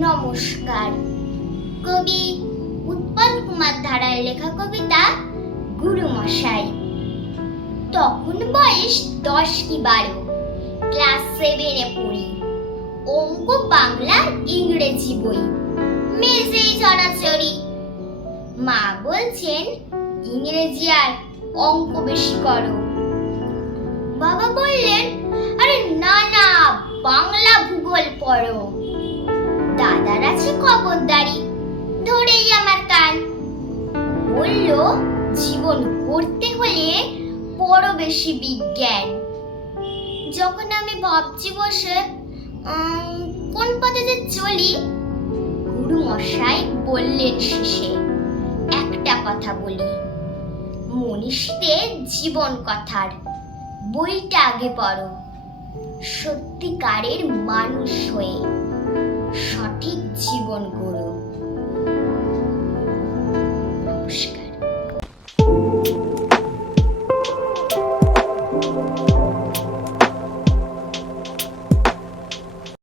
নমস্কার। কবি উৎপল কুমার ধারার লেখা কবিতা গুরু মশাই। তখন বয়স দশ কি বারো। ক্লাস সেভেনে পড়ি। অঙ্ক, বাংলা, ইংরেজি বই। মেঝেই চড়াচড়ি। মা বলছেন, ইংরেজি আর অঙ্ক বেশি করো। বাবা বললেন, আরে না না, বাংলা ভূগোল পড়ো। দাদার আছে খবরদারি। ধরেই আমার কান। বলল, জীবন করতে হলে বড় বেশি বিজ্ঞান। যখন আমি ভাবছি বসে কোন পথে যে চলি গুরু মশাই বললেন শেষে, একটা কথা বলি। মনীষীদের জীবন কথার বইটা আগে পড়ো। সত্যিকারের মানুষ হয়ে। জীবন গড়ো। নমস্কার।